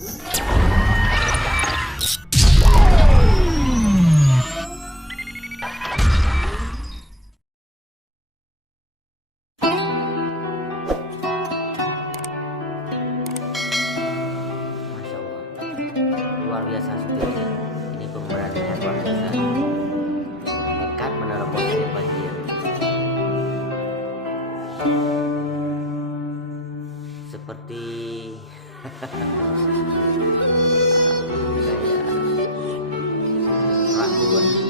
Masya Allah, luar biasa seperti ini pemberanian luar biasa, nekat menerobos air banjir. Seperti kayak Rahun